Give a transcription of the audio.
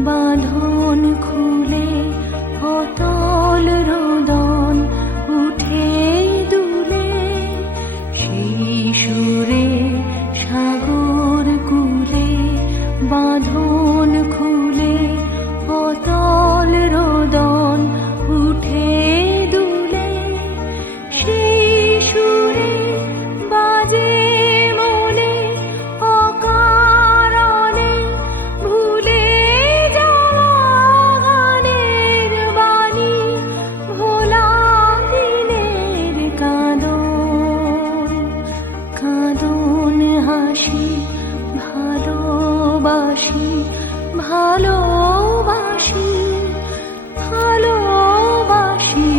বাঁধন খুলে অতল রোদন উঠে দুলে, সেই সুরে সাগর কুলে বাঁধন খুলে অতল রোদন উঠে দুলে, সেই সুরে বাজে মনে অকারণে ভুলে যাওয়া গানের বাণী, ভোলা দিনের কাঁদন কাঁদন হাসি ভালোবাসি ভালোবাসি ভালোবাসি